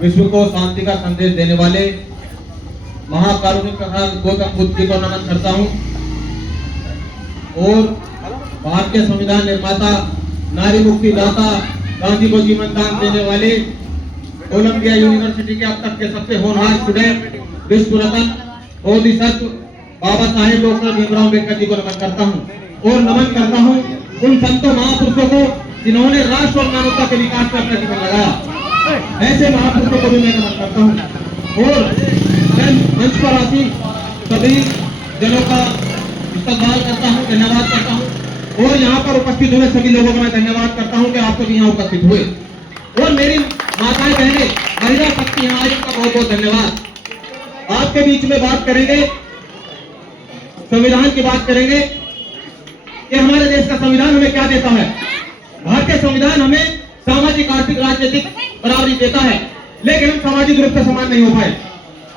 विश्व को शांति का संदेश देने वाले महाकारुणिक तथा गौतम बुद्ध जी को नमन करता हूं और भारतीय संविधान निर्माता, नारी मुक्ति दाता, गांधी को जीवन दान देने वाले कोलंबिया यूनिवर्सिटी के अब तक के सबसे होनहार स्टूडेंट, विश्व रत्न बोधिसत्व बाबा साहेब डॉक्टर भीमराव अम्बेडकर जी को नमन करता हूं और नमन करता हूं उन संतों महापुरुषों को जिन्होंने राष्ट्र और मानवता के विकास में अपना जीवन लगाया। ऐसे महापुरुषों को भी मैं नमन करता हूं और मैं मंच पर आती सभी जनों का इस्तकबाल करता हूं, धन्यवाद करता हूं और यहाँ पर उपस्थित हुए सभी लोगों का मैं धन्यवाद करता हूं कि आप सभी यहाँ उपस्थित हुए और मेरी माताएं बहनें, महिला शक्ति यहाँ आई, उनका बहुत बहुत धन्यवाद। आपके बीच में बात करेंगे, संविधान की बात करेंगे कि हमारे देश का संविधान हमें क्या देता है। भारतीय संविधान हमें सामाजिक, आर्थिक, राजनीतिक बराबरी देता है, लेकिन हम सामाजिक रूप से समान नहीं हो पाए।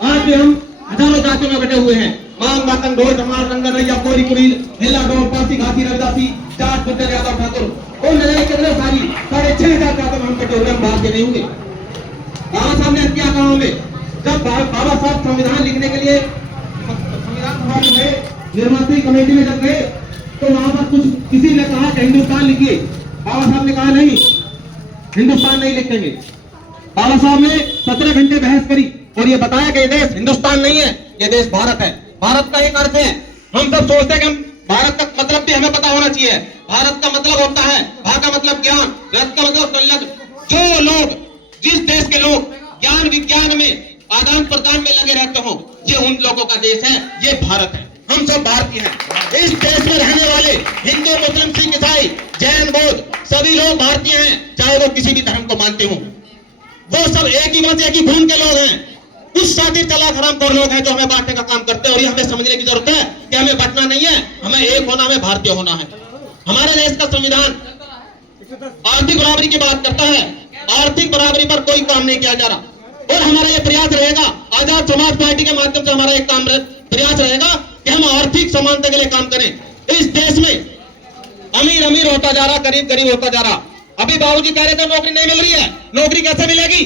आज भी हम हजारों जातियों में बटे हुए हैं। मांग, मातंग, ढोल, धमाल, रंगन, रैया, कोरी, कुरील, हिला, डोल, पासी, घासी, रविदासी, जाट, गुज्जर, यादव, ठाकुर और नजर कितने सारी 6,500 जातों में हम बटे हुए, हम भारतीय नहीं होंगे। बाबा साहब ने क्या कहा हमें? जब बाबा साहब संविधान लिखने के लिए संविधान सभा में गए, निर्मात्री कमेटी में जब गए, तो वहां पर कुछ किसी ने कहा कि हिंदुस्तान लिखिए। बाबा साहब ने कहा नहीं, हिंदुस्तान नहीं लिखेंगे। बाबा साहब ने 17 घंटे बहस करी और ये बताया कि ये देश हिंदुस्तान नहीं है, ये देश भारत है। भारत का एक अर्थ है, हम सब सोचते हैं कि भारत का मतलब भी हमें पता होना चाहिए। भारत का मतलब होता है, भा का मतलब ज्ञान, रथ का मतलब संलग्न। जो लोग, जिस देश के लोग ज्ञान विज्ञान में आदान प्रदान में लगे रहते हो, ये उन लोगों का देश है, ये भारत है। हम सब भारतीय हैं। इस देश में रहने वाले हिंदू, मुस्लिम, सिख, ईसाई, जैन, बौद्ध सभी लोग भारतीय हैं, चाहे वो किसी भी धर्म को मानते हो। वो सब एक ही वंश, एक ही भूमि के लोग हैं। कुछ शातिर चालाक हरामखोर लोग हैं जो हमें बांटने का काम करते हैं और ये हमें समझने की जरूरत है कि हमें बंटना नहीं है, हमें एक होना, हमें भारतीय होना है। हमारे देश का संविधान आर्थिक बराबरी की बात करता है। आर्थिक बराबरी पर कोई काम नहीं किया जा रहा और हमारा ये प्रयास रहेगा, आजाद समाज पार्टी के माध्यम से हमारा एक काम प्रयास रहेगा कि हम आर्थिक समानता के लिए काम करें। इस देश में अमीर अमीर होता जा रहा, गरीब गरीब होता जा रहा। अभी बाबूजी कह रहे थे नौकरी नहीं मिल रही है। नौकरी कैसे मिलेगी?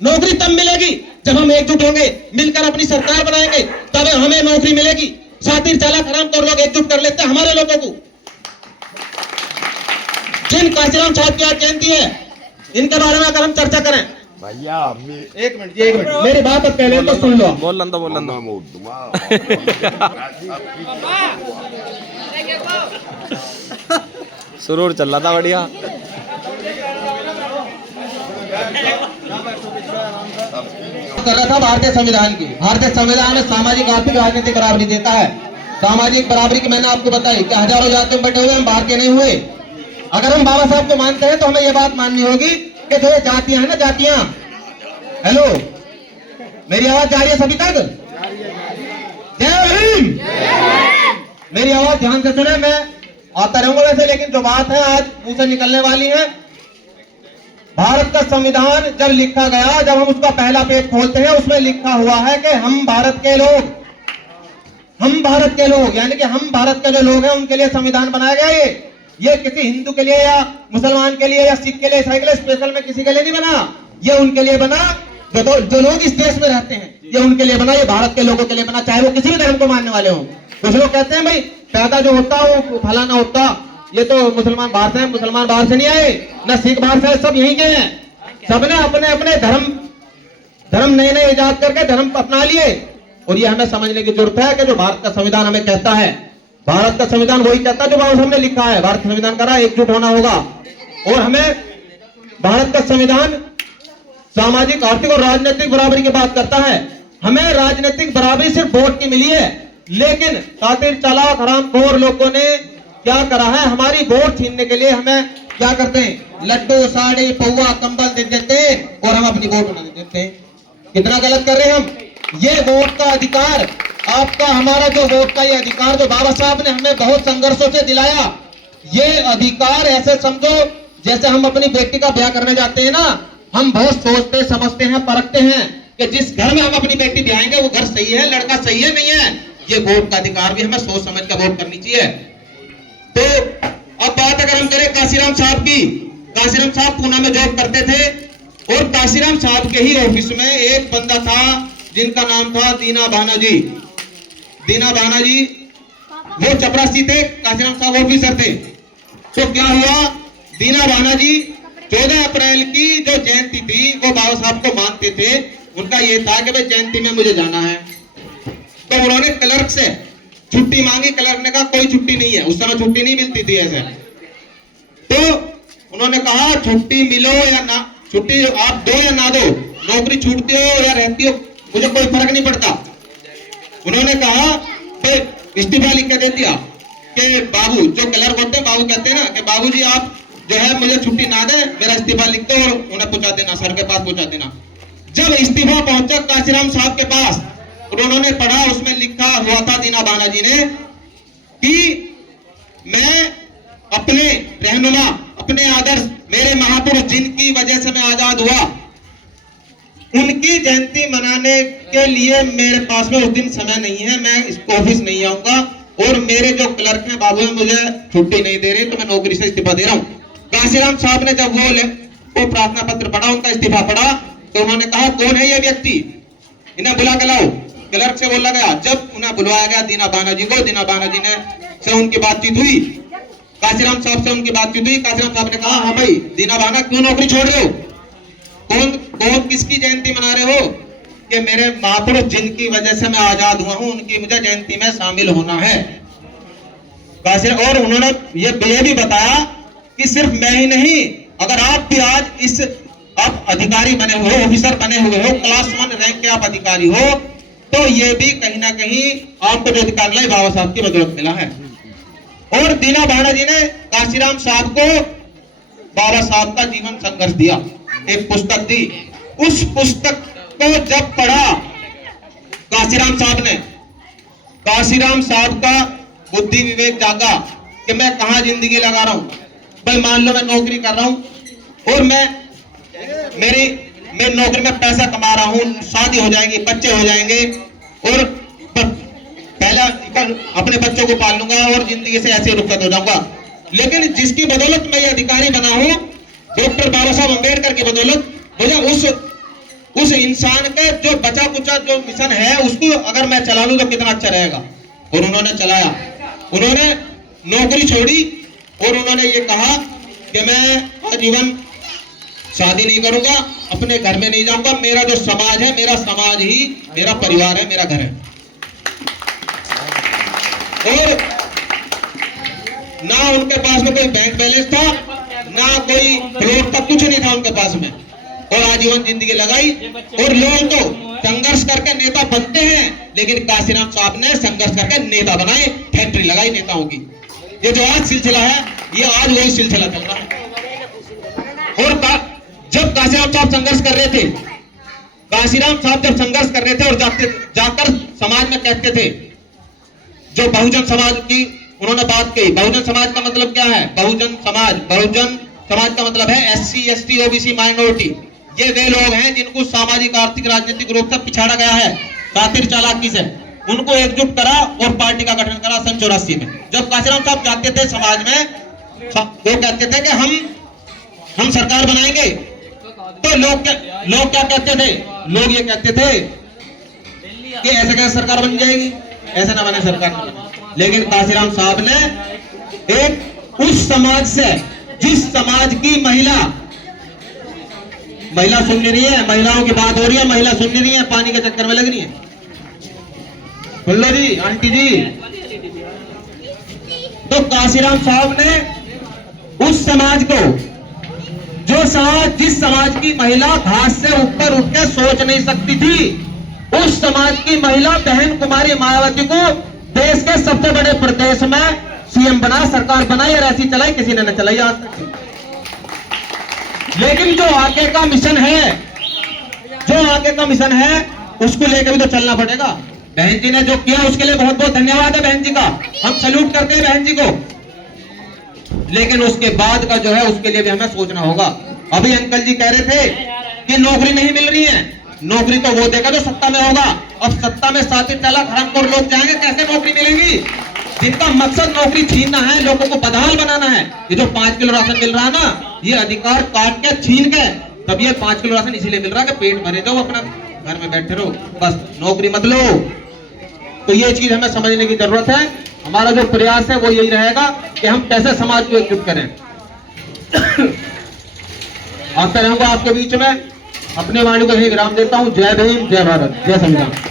नौकरी तब मिलेगी जब हम एकजुट होंगे, मिलकर अपनी सरकार बनाएंगे, तब हमें नौकरी मिलेगी। शातिर चालाक हरामखोर लोग एकजुट कर लेते हैं हमारे लोगों को। जिन काशीराम साहब की आज जयंती है, इनके बारे में अगर हम चर्चा करें, भैया एक मिनट मेरी बात अब पहले तो सुन लो। बोल सुरूर चल रहा था बढ़िया। कर रहा था भारतीय संविधान की। भारतीय संविधान में सामाजिक, आर्थिक, राजनीतिक बराबरी देता है। सामाजिक बराबरी की मैंने आपको बताई कि हजारों जातियों में बटे हुए हम भारतीय नहीं हुए। अगर हम बाबा साहब को मानते हैं तो हमें यह बात माननी होगी कि जो जातियां हैं ना, जातियां, हेलो, मेरी आवाज जा रही है सभी तक? जय हिंद। मेरी आवाज ध्यान से सुने। मैं आता रहूंगा वैसे, लेकिन जो बात है आज मुंह से निकलने वाली है। भारत का संविधान जब लिखा गया, जब हम उसका पहला पेज खोलते हैं, उसमें लिखा हुआ है कि हम भारत के लोग, हम भारत के लोग, यानी कि हम भारत के जो लोग हैं उनके लिए संविधान बनाया गया। ये किसी हिंदू के लिए या मुसलमान के लिए या सिख के लिए, ईसाई के लिए, स्पेशल में किसी के लिए नहीं बना। ये उनके लिए बना जो लोग इस देश में रहते हैं, ये उनके लिए बना, ये भारत के लोगों के लिए बना, चाहे वो किसी भी धर्म को मानने वाले हो। कुछ लोग कहते हैं भाई पैदा जो होता वो फलाना होता, ये तो मुसलमान बाहर से हैं, मुसलमान बाहर से नहीं आए, न सिख बाहर से, सब यहीं के हैं। सबने अपने अपने धर्म नए नए इजाद करके धर्म अपना लिए और ये हमें समझने की जरूरत है कि जो भारत का संविधान हमें कहता है, भारत का संविधान वही कहता है जो बाबा साहब ने लिखा है। भारत संविधान करा एकजुट होना होगा और हमें भारत का संविधान सामाजिक, आर्थिक और राजनीतिक बराबरी की बात करता है। हमें राजनीतिक बराबरी सिर्फ वोट की मिली है, लेकिन शातिर चालाक हरामखोर लोगों ने क्या करा है, हमारी वोट छीनने के लिए हमें क्या करते हैं, लड्डू, साड़ी, पौवा, कंबल दे देते हैं और हम अपनी वोट बना देते हैं। कितना गलत कर रहे हैं हम। ये वोट का अधिकार आपका, हमारा जो वोट का ये अधिकार जो बाबा साहब ने हमें बहुत संघर्षों से दिलाया, ये अधिकार ऐसे समझो जैसे हम अपनी बेटी का ब्याह करने जाते हैं ना, हम बहुत सोचते समझते हैं, परखते हैं कि जिस घर में हम अपनी बेटी ब्याहेंगे वो घर सही है, लड़का सही है, नहीं है। ये वोट का अधिकार भी हमें सोच समझ कर वोट करनी चाहिए। तो अब बात अगर हम करें काशीराम साहब की, काशीराम साहब पूना में जॉब करते थे और काशीराम साहब के ही ऑफिस में एक बंदा था जिनका नाम था दीना भाना जी। दीना भाना जी वो चपरासी थे, काशीराम साहब ऑफिसर थे। तो क्या हुआ, दीना भाना जी 14 अप्रैल की जो जयंती थी वो बाबा साहब को मानते थे। उनका ये था कि भाई जयंती में मुझे जाना है। तो उन्होंने क्लर्क से छुट्टी मांगी। क्लर्क ने कहा कोई छुट्टी नहीं है, उस समय छुट्टी नहीं मिलती थी ऐसे। तो उन्होंने कहा छुट्टी मिलो या ना, छुट्टी आप दो या ना दो, नौकरी छूटती हो या रहती हो मुझे कोई फर्क नहीं पड़ता। उन्होंने कहा तो इस्तीफा लिख के दे दिया कि बाबू, जो क्लर्क होते हैं बाबू कहते हैं ना कि बाबू जी आप जो है मुझे छुट्टी ना दे, मेरा इस्तीफा लिख दो और उन्हें पहुंचा देना, सर के पास पहुंचा देना। जब इस्तीफा पहुंचा काशीराम साहब के पास, उन्होंने पढ़ा, उसमें लिखा हुआ था दीना भाना जी ने कि मैं अपने रहनुमा, अपने आदर्श, मेरे महापुरुष जिनकी वजह से मैं आजाद हुआ, उनकी जयंती मनाने के लिए मेरे पास में उस दिन समय नहीं है, मैं इस ऑफिस नहीं आऊंगा और मेरे जो क्लर्क हैं बाबू मुझे छुट्टी नहीं दे रहे, तो मैं नौकरी से इस्तीफा दे रहा हूं। काशीराम साहब ने जब वो प्रार्थना पत्र पढ़ा, उनका इस्तीफा पढ़ा, तो उन्होंने कहा कौन है ये व्यक्ति, इन्हें बुला के लाओ। क्लर्क से बोला गया, जब उन्हें बुलवाया गया दीना भाना जी को, दीना भाना जी ने से उनकी बातचीत हुई, काशीराम साहब से उनकी बातचीत हुई। काशीराम साहब ने कहा हाँ भाई दीना भाना क्यों नौकरी छोड़ रहे हो, कौन कौन किसकी जयंती मना रहे हो, कि मेरे महापुरुष जिनकी वजह से मैं आजाद हुआ हूं उनकी मुझे जयंती में शामिल होना है। और उन्होंने ये भी बताया कि सिर्फ मैं ही नहीं, अगर आप भी आज इस आप अधिकारी बने हो, ऑफिसर बने हुए हो, क्लास 1 रैंक के आप अधिकारी हो, तो ये भी कहीं ना कहीं आपको जो अधिकार मिला बाबा साहब की बदौलत मिला है। और दीना भाना जी ने काशीराम साहब को बाबा साहब का जीवन संघर्ष दिया, एक पुस्तक दी। उस पुस्तक को जब पढ़ा काशीराम साहब ने, काशीराम साहब का बुद्धि विवेक जागा कि मैं कहां जिंदगी लगा रहा हूं। भाई मान लो मैं नौकरी कर रहा हूं और मैं नौकरी में पैसा कमा रहा हूं, शादी हो जाएगी, बच्चे हो जाएंगे और पहला अपने बच्चों को पाल लूंगा और जिंदगी से ऐसे रुखसत हो जाऊंगा। लेकिन जिसकी बदौलत मैं ये अधिकारी बना हूं, डॉक्टर बाबा साहब अम्बेडकर की बदौलत, मुझे उस इंसान का जो बचा कुचा जो मिशन है उसको अगर मैं चला लूं तो कितना अच्छा रहेगा। और उन्होंने चलाया, उन्होंने नौकरी छोड़ी और उन्होंने ये कहा कि मैं आजीवन शादी नहीं करूंगा, अपने घर में नहीं जाऊंगा, मेरा जो समाज है, मेरा समाज ही मेरा परिवार है, मेरा घर है। और ना उनके पास में कोई बैंक बैलेंस था, ना कोई प्लॉट था, कुछ नहीं था उनके पास में, और आजीवन जिंदगी लगाई। और लोग तो संघर्ष करके नेता बनते हैं, लेकिन काशीराम साहब ने संघर्ष करके नेता बनाए, फैक्ट्री लगाई नेताओं की। ये जो आज सिलसिला है, ये आज वही सिलसिला चल रहा है। और जब काशीराम साहब संघर्ष कर रहे थे, काशीराम साहब जब संघर्ष कर रहे थे और जाकर समाज में कहते थे, जो बहुजन समाज की उन्होंने बात कही। बहुजन समाज का मतलब क्या है? बहुजन समाज का मतलब है SC ST OBC माइनॉरिटी। ये वे लोग हैं जिनको सामाजिक आर्थिक राजनीतिक रूप से पिछाड़ा गया है, खातिर चालाकी से। उनको एकजुट करा और पार्टी का गठन करा सन 84 में। जब काशीराम साहब जाते थे समाज में, वो कहते थे कि हम सरकार बनाएंगे, तो लोग क्या कहते थे? लोग ये कहते थे कि ऐसे कैसे सरकार बन जाएगी, ऐसे ना बने सरकार। लेकिन काशीराम साहब ने एक उस समाज से, जिस समाज की महिला सुन नहीं रही है, महिलाओं की बात हो रही है, महिला सुन नहीं रही है, पानी के चक्कर में लग रही है। सुन लो जी आंटी जी। तो काशीराम साहब ने उस समाज को, जिस समाज की महिला घास से ऊपर उठ के सोच नहीं सकती थी, उस समाज की महिला बहन कुमारी मायावती को देश के सबसे बड़े प्रदेश में CM बना, सरकार बनाई और ऐसी चलाई, किसी ने न चलाई आज तक। लेकिन जो आगे का मिशन है, उसको लेकर भी तो चलना पड़ेगा। बहन जी ने जो किया उसके लिए बहुत बहुत धन्यवाद है बहन जी का, हम सैल्यूट करते हैं बहन जी को। लेकिन उसके बाद का जो है उसके लिए भी हमें सोचना होगा। अभी अंकल जी कह रहे थे कि नौकरी नहीं मिल रही है, नौकरी तो वो देगा जो सत्ता में होगा। अब सत्ता में 7 चालाक हरामखोर लोग जाएंगे, कैसे नौकरी मिलेगी? जिनका मकसद नौकरी छीनना है, लोगों को बदहाल बनाना है। ये जो 5 किलो राशन मिल रहा है ना, ये अधिकार काट के छीन के तब ये 5 किलो राशन इसीलिए मिल रहा है कि पेट भरे जाओ, अपना घर में बैठे रहो, बस नौकरी मत लो। तो ये चीज हमें समझने की जरूरत है। हमारा जो प्रयास है वो यही रहेगा कि हम कैसे समाज को एकजुट करें। आता रहूंगा आपके बीच में, अपने वाणी को यही विराम देता हूं। जय भीम, जय भारत, जय संविधान।